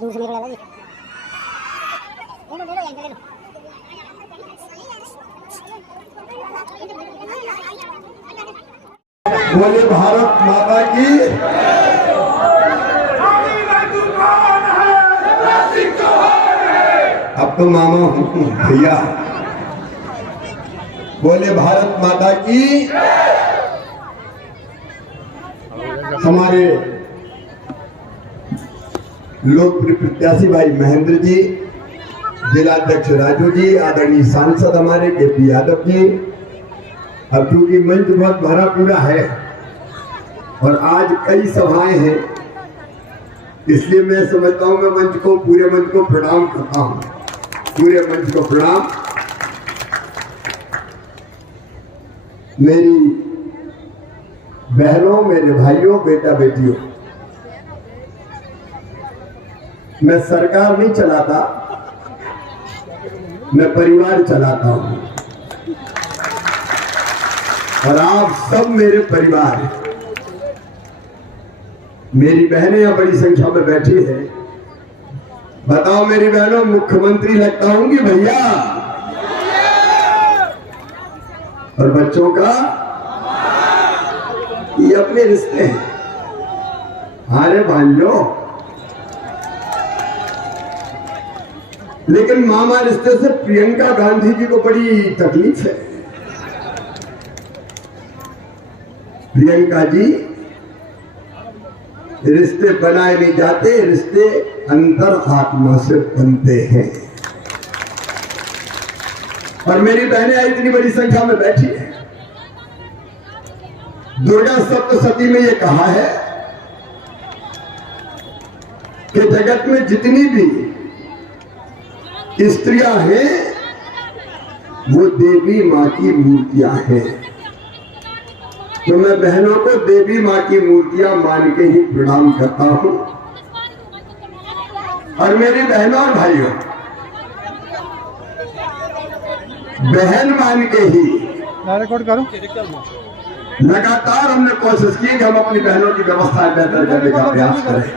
बोले भारत माता की। अब तो मामा हूँ भैया। बोले भारत माता की। हमारे लोकप्रिय प्रत्याशी भाई महेंद्र जी, जिलाध्यक्ष राजू जी, आदरणीय सांसद हमारे केपी यादव जी। अब क्योंकि मंच बहुत भरा पूरा है और आज कई सभाएं हैं, इसलिए मैं समझता हूं मैं पूरे मंच को प्रणाम करता हूं। पूरे मंच को प्रणाम। मेरी बहनों, मेरे भाइयों, बेटा बेटियों, मैं सरकार नहीं चलाता, मैं परिवार चलाता हूं और आप सब मेरे परिवार हैं। मेरी बहनें यहां बड़ी संख्या में बैठी है। बताओ मेरी बहनों, मुख्यमंत्री लगता हूं कि भैया? और बच्चों का ये अपने रिश्ते हैं। अरे भांजो, लेकिन मामा रिश्ते से प्रियंका गांधी जी को बड़ी तकलीफ है। प्रियंका जी, रिश्ते बनाए नहीं जाते, रिश्ते अंतर आत्मा से बनते हैं। और मेरी बहनें इतनी बड़ी संख्या में बैठी है। दुर्गा सप्तशती में ये कहा है कि जगत में जितनी भी स्त्रियां हैं वो देवी मां की मूर्तियां हैं। तो मैं बहनों को देवी मां की मूर्तियां मान के ही प्रणाम करता हूं। और मेरी बहनों और भाइयों, बहन मान के ही रिकॉर्ड करो। लगातार हमने कोशिश की कि हम अपनी बहनों की व्यवस्था बेहतर करने का प्रयास करें।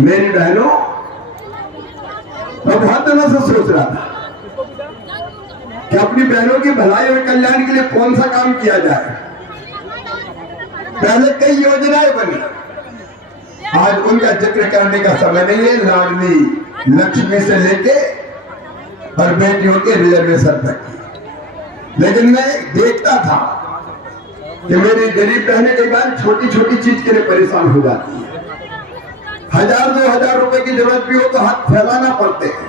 मेरी बहनों, मैं बहुत दिनों से सोच रहा था कि अपनी बहनों की भलाई और कल्याण के लिए कौन सा काम किया जाए। पहले कई योजनाएं बनी, आज उनका जिक्र करने का समय नहीं है। लाडली लक्ष्मी से लेके और बेटियों के रिजर्वेशन तक। लेकिन मैं देखता था कि मेरी गरीब बहनें कई बार छोटी छोटी चीज के लिए परेशान हो जाती है। 1000-2000 रुपए की जरूरत भी हो तो हाथ फैलाना पड़ते हैं।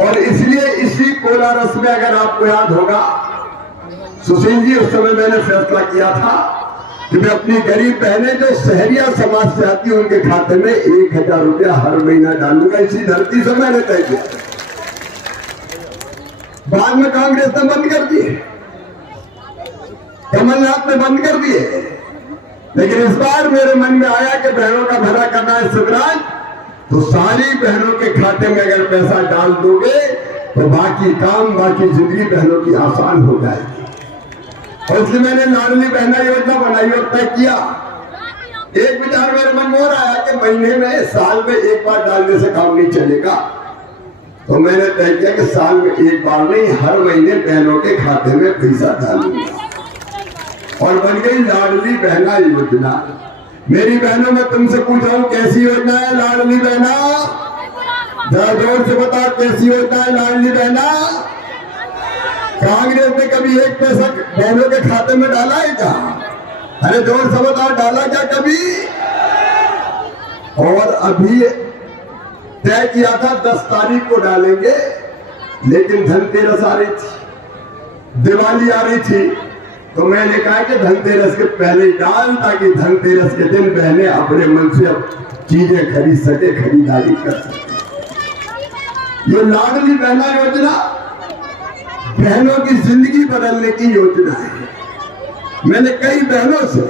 और इसलिए इसी कोलारस में, अगर आपको याद होगा सुशील जी, उस समय मैंने फैसला किया था कि मैं अपनी गरीब बहनें जो शहरिया समाज से आती है उनके खाते में 1000 रुपया हर महीना डालूंगा। इसी धरती से मैंने तय किया। बाद में कांग्रेस ने बंद कर दिए, कमलनाथ ने बंद कर दिए। लेकिन इस बार मेरे मन में आया कि बहनों का भला करना है शिवराज, तो सारी बहनों के खाते में अगर पैसा डाल दोगे तो बाकी काम, बाकी जिंदगी बहनों की आसान हो जाएगी। और इसलिए मैंने लाडली बहना योजना बनाई और तय किया। एक विचार मेरे मन में और आया कि महीने में, साल में एक बार डालने से काम नहीं चलेगा। तो मैंने तय किया कि साल में एक बार नहीं, हर महीने बहनों के खाते में पैसा डालूंगा। और बन गई लाडली बहना योजना। मेरी बहनों, मैं तुमसे पूछ रहा हूं, कैसी योजना है लाडली बहना? जरा जोर से बताओ, कैसी योजना है लाडली बहना? कांग्रेस ने कभी एक पैसा बहनों के खाते में डाला है क्या? अरे जोर से बताओ, डाला क्या कभी? और अभी तय किया था 10 तारीख को डालेंगे, लेकिन धनतेरस आ रही थी, दिवाली आ रही थी, तो मैंने कहा कि धनतेरस के पहले डाल, ताकि धनतेरस के दिन बहनें अपने मन से अब चीजें खरीद सके, खरीदारी कर सके। ये लाडली बहना योजना बहनों की जिंदगी बदलने की योजना है। मैंने कई बहनों से,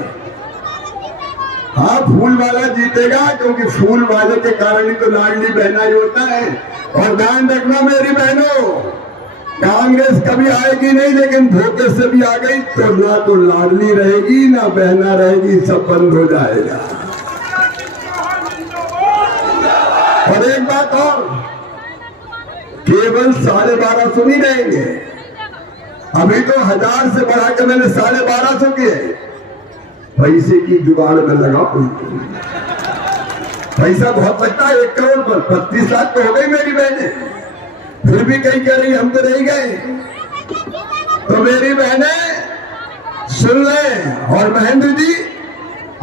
हाँ फूल वाला जीतेगा, क्योंकि फूल वाले के कारण ही तो लाडली बहना योजना है। और ध्यान रखना मेरी बहनों, कांग्रेस कभी आएगी नहीं, लेकिन धोखे से भी आ गई तो ना तो लाडली रहेगी ना बहना रहेगी, सब बंद हो जाएगा। बात और, केवल 1250 नहीं रहेंगे, अभी तो 1000 से बढ़ा के मैंने 1250 किए। पैसे की जुगाड़ में लगा, पैसा बहुत लगता है। 1 करोड़ पर 35 लाख तो हो गई मेरी बहने, फिर भी कहीं कह रही हम तो नहीं गए। तो मेरी बहने सुन लें, और महेंद्र जी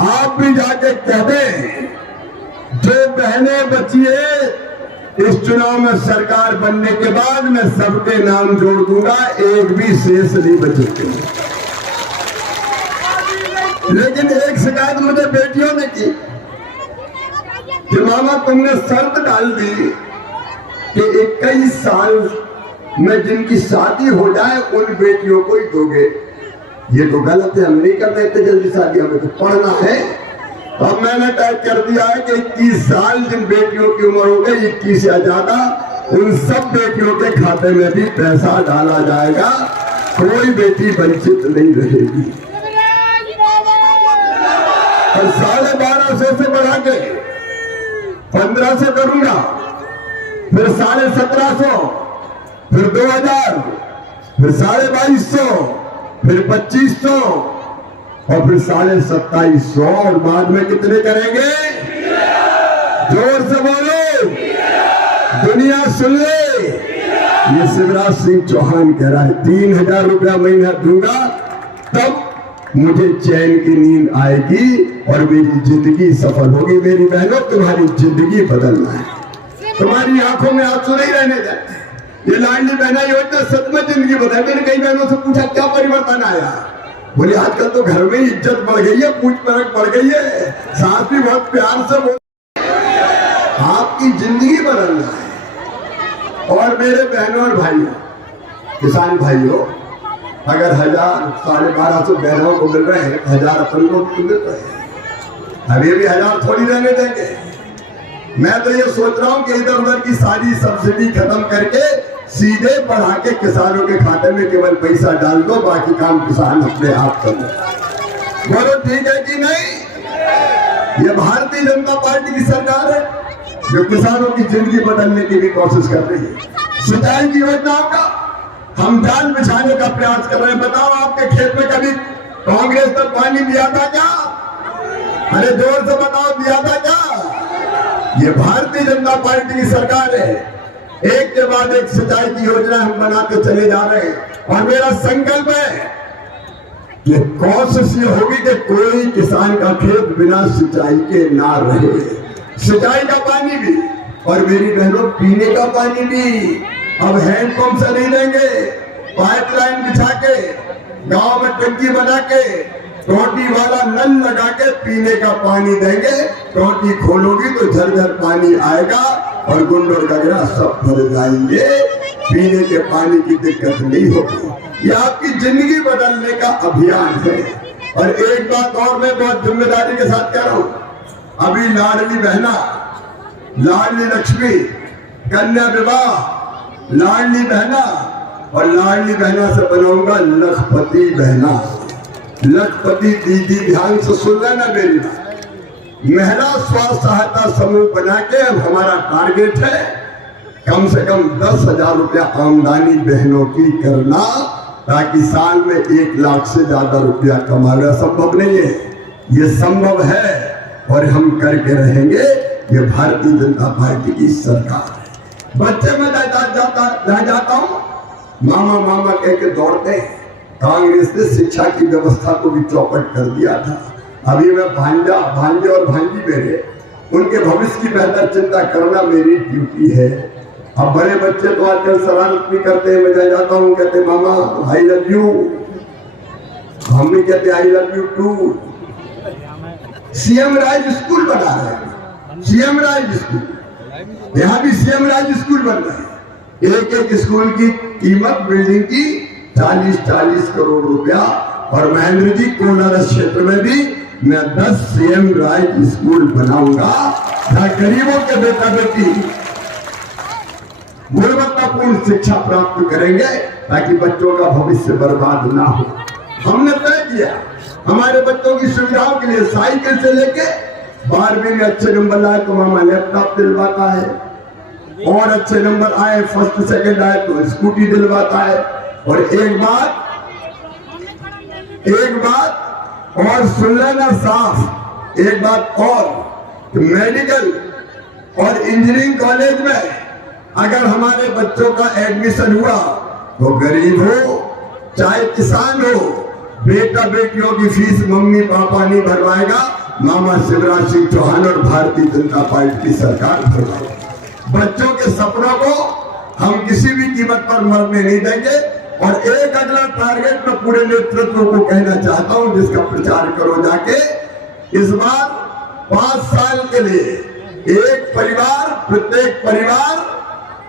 आप भी जाके कह दें, जो बहनें बची है इस चुनाव में सरकार बनने के बाद मैं सबके नाम जोड़ दूंगा, एक भी शेष नहीं बचेंगे। लेकिन एक शिकायत मुझे बेटियों ने की कि मामा तुमने शर्त डाल दी कि 21 साल में जिनकी शादी हो जाए उन बेटियों को ही दोगे। ये तो गलत है, हम नहीं करते इतने जल्दी शादी, हमें तो पढ़ना है। तो अब मैंने तय कर दिया है कि 21 साल जिन बेटियों की उम्र हो गई 21 या ज्यादा, उन सब बेटियों के खाते में भी पैसा डाला जाएगा, कोई बेटी वंचित नहीं रहेगी। और 1250 से बढ़ा के 1500 करूंगा, फिर 1750, फिर 2000, फिर 2250, फिर 2500 और फिर 2750 और बाद में कितने करेंगे? जोर से बोलो, दुनिया सुन ले। ये शिवराज सिंह चौहान कह रहा है 3000 रुपया महीना दूंगा, तब मुझे चैन की नींद आएगी और मेरी जिंदगी सफल होगी। मेरी बहनों, तुम्हारी जिंदगी बदलना है, तुम्हारी आंखों में आंसू नहीं रहने देते। ये लाडली बहना योजना सच में जिंदगी बदल। मैंने कई बहनों से पूछा क्या परिवर्तन आया, बोले आजकल तो घर में इज्जत बढ़ गई है, पूछ परख बढ़ गई है, सास भी बहुत प्यार से बोल। आपकी जिंदगी बदलना है। और मेरे बहनों और भाइयों, किसान भाइयों, अगर 1000 1250 बहनों को मिल रहे हैं, 1000 अपन को मिल रहे हैं, अभी भी 1000 थोड़ी रहने देंगे। मैं तो ये सोच रहा हूं कि इधर उधर की सारी सब्सिडी खत्म करके सीधे बढ़ा के किसानों के खाते में केवल पैसा डाल दो, बाकी काम किसान अपने आप कर दो। बोलो ठीक है कि नहीं? ये भारतीय जनता पार्टी की सरकार है जो किसानों की जिंदगी बदलने की भी कोशिश कर रही है। सिंचाई की योजनाओं का हम जाल बिछाने का प्रयास कर रहे हैं। बताओ आपके खेत में कभी कांग्रेस ने पानी दिया था क्या? अरे जोर से बताओ, दिया था क्या? ये भारतीय जनता पार्टी की सरकार है, एक के बाद एक सिंचाई की योजना हम बनाते चले जा रहे हैं। और मेरा संकल्प है कि कोशिश ये होगी कि कोई किसान का खेत बिना सिंचाई के ना रहे। सिंचाई का पानी भी और मेरी बहनों पीने का पानी भी अब हैंडपंप से नहीं देंगे, पाइपलाइन बिछा के गांव में टंकी बना के टोटी वाला नल लगा के पीने का पानी देंगे। टोटी खोलोगी तो झरझर पानी आएगा और गुंड और गगरा सब भर जाएंगे, पीने के पानी की दिक्कत नहीं होगी। ये आपकी जिंदगी बदलने का अभियान है। और एक बात और मैं बहुत जिम्मेदारी के साथ कह रहा हूं, अभी लाडली बहना, लाडली लक्ष्मी, कन्या विवाह, लाडली बहना और लाडली बहना से बनाऊंगा लखपति बहना। लखपति दीदी ध्यान से सुन लेना मेरी बात। महिला स्वास्थ्य सहायता समूह बना के अब हमारा टारगेट है कम से कम 10,000 रुपया आमदनी बहनों की करना, ताकि साल में 1 लाख से ज्यादा रुपया कमाना संभव नहीं है, ये संभव है और हम करके रहेंगे। ये भारतीय जनता पार्टी की सरकार है। बच्चे में जाता हूं, मामा मामा कह के दौड़ते हैं। कांग्रेस ने शिक्षा की व्यवस्था को भी चौपट कर दिया था। अभी मैं भांजे और भांजी मेरे, उनके भविष्य की बेहतर चिंता करना मेरी ड्यूटी है। अब बड़े बच्चे तो आजकल शरारत भी करते हैं। मैं जाता हूँ, कहते मामा आई लव यू, हम भी कहते I love you too. CM राज स्कूल बना रहे हैं, सीएम राज स्कूल, यहाँ भी सीएम राज स्कूल बन रहे हैं। एक स्कूल की कीमत बिल्डिंग की 40-40 करोड़ रुपया। और महेंद्र जी कोलारस क्षेत्र में भी मैं 10 सीएम राज स्कूल बनाऊंगा, जहां गरीबों के बेटा बेटी गुणवत्तापूर्ण शिक्षा प्राप्त करेंगे, ताकि बच्चों का भविष्य बर्बाद ना हो। हमने तय किया हमारे बच्चों की सुविधाओं के लिए साइकिल से लेके 12वीं में अच्छे नंबर लाए तो मामा लैपटॉप दिलवाता है, और अच्छे नंबर आए, फर्स्ट सेकंड आए तो स्कूटी दिलवाता है। और एक बात और सुन लेना साफ, एक बात और, मेडिकल और इंजीनियरिंग कॉलेज में अगर हमारे बच्चों का एडमिशन हुआ तो गरीब हो चाहे किसान हो, बेटा बेटियों की फीस मम्मी पापा नहीं भरवाएगा, मामा शिवराज सिंह चौहान और भारतीय जनता पार्टी की सरकार भरवाएगी। बच्चों के सपनों को हम किसी भी कीमत पर मरने नहीं देंगे। और एक अगला टारगेट मैं पूरे नेतृत्व को कहना चाहता हूं, जिसका प्रचार करो जाके, इस बार 5 साल के लिए एक परिवार, प्रत्येक परिवार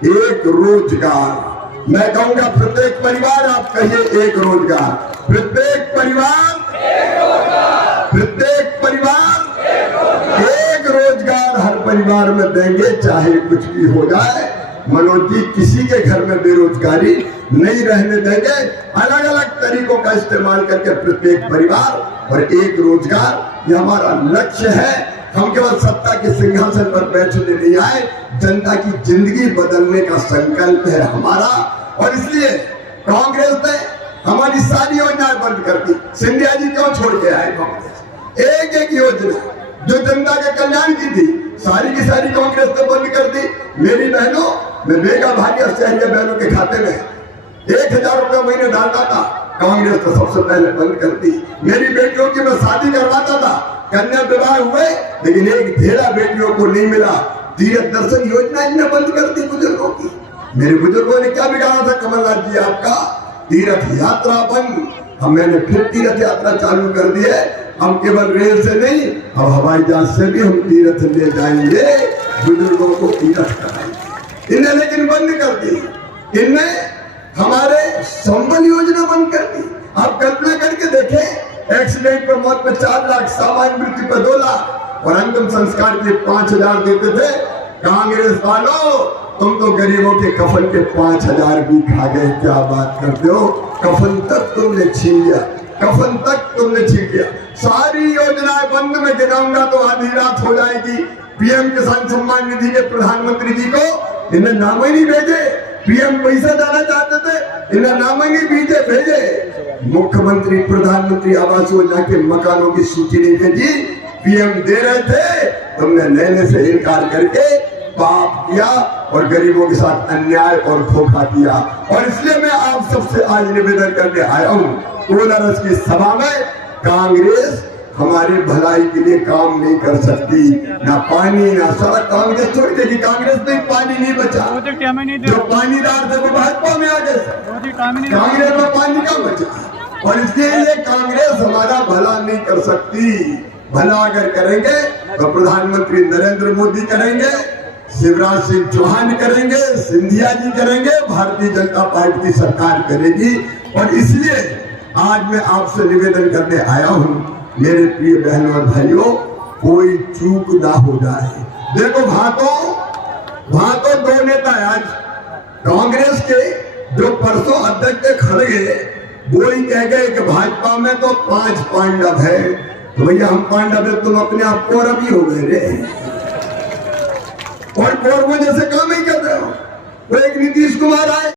एक रोजगार। मैं कहूंगा प्रत्येक परिवार, आप कहिए एक रोजगार, प्रत्येक परिवार एक रोजगार, प्रत्येक परिवार एक रोजगार हर परिवार में देंगे, चाहे कुछ भी हो जाए। मनोज जी, किसी के घर में बेरोजगारी नहीं रहने देंगे। अलग अलग तरीकों का इस्तेमाल करके प्रत्येक परिवार और एक रोजगार, ये हमारा लक्ष्य है। हम केवल सत्ता के सिंहासन पर बैठने नहीं आए, जनता की जिंदगी बदलने का संकल्प है हमारा। और इसलिए कांग्रेस ने हमारी सारी योजनाएं बंद कर दी। सिंधिया जी क्यों छोड़ के आए कांग्रेस? एक एक योजना जो जनता के कल्याण की थी, सारी की सारी कांग्रेस ने बंद कर दी। मेरी बहनों, मैं बेगा भागी और सहरिया बहनों के खाते में 1000 रुपये महीने डालता था, कांग्रेस ने सबसे पहले बंद कर दी। मेरी बेटियों की मैं शादी करवाता था, कन्या विवाह हुए, लेकिन एक धेरा बेटियों को नहीं मिला। तीर्थ दर्शन योजना इन्हें बंद कर दी बुजुर्गों की। मेरे बुजुर्गों ने क्या बिगाड़ा था कमलनाथ जी आपका? तीर्थ यात्रा बंद। अब मैंने फिर तीर्थ यात्रा चालू कर दी है। हम केवल रेल से नहीं, अब हवाई जहाज से भी हम तीर्थ ले जाएंगे, बुजुर्गों को तीर्थ कराएंगे। इन्हें लेकिन बंद कर दी। इनने हमारे संबल योजना बंद कर दी। आप कल्पना करके देखें, एक्सीडेंट पर मौत पे 4 लाख, सामान्य मृत्यु पे 2 लाख और अंतिम संस्कार के लिए 5000 देते थे। कांग्रेस वालों, तुम तो गरीबों के कफन के 5000 भी खा गए। क्या बात करते हो? कफन तक तुमने छीन लिया, कफन तक तुमने छीन लिया। सारी योजनाएं बंद में गिनाऊंगा तो आधी रात हो जाएगी। पीएम किसान सम्मान निधि के प्रधानमंत्री जी को इन्हें नाम ही नहीं भेजे। पीएम पैसा देना चाहते थे, इन्हें नाम ही नहीं भेजे। मुख्यमंत्री प्रधानमंत्री आवास योजना के मकानों की सूची नहीं भेजी। पीएम दे रहे थे, तुमने लेने से इनकार करके पाप किया और गरीबों के साथ अन्याय और धोखा किया। और इसलिए मैं आप सबसे आज निवेदन करने आया हूँ, कोलारस की सभा में कांग्रेस हमारी भलाई के लिए काम नहीं कर सकती। ना पानी ना सड़क, कांग्रेस छोड़ देगी। कांग्रेस में पानी नहीं बचा, जो पानीदार थे वो भाजपा में आ गए। कांग्रेस में पानी का बचा। और इसलिए ये कांग्रेस हमारा भला नहीं कर सकती। भला अगर करेंगे तो प्रधानमंत्री नरेंद्र मोदी करेंगे, शिवराज सिंह चौहान करेंगे, सिंधिया जी करेंगे, भारतीय जनता पार्टी की सरकार करेगी। और इसलिए आज मैं आपसे निवेदन करने आया हूं, मेरे प्रिय बहनों और भाइयों, कोई चूक ना हो जाए। देखो वहां तो 2 नेता है आज कांग्रेस के, जो परसों अध्यक्ष खड़गे, वो ही कह गए कि भाजपा में तो 5 पांडव है। तो भैया हम पांडव है, तुम अपने आप कौरव ही हो गए रे, और कौरवों जैसे काम ही कर रहे हो। तो एक नीतीश कुमार आए,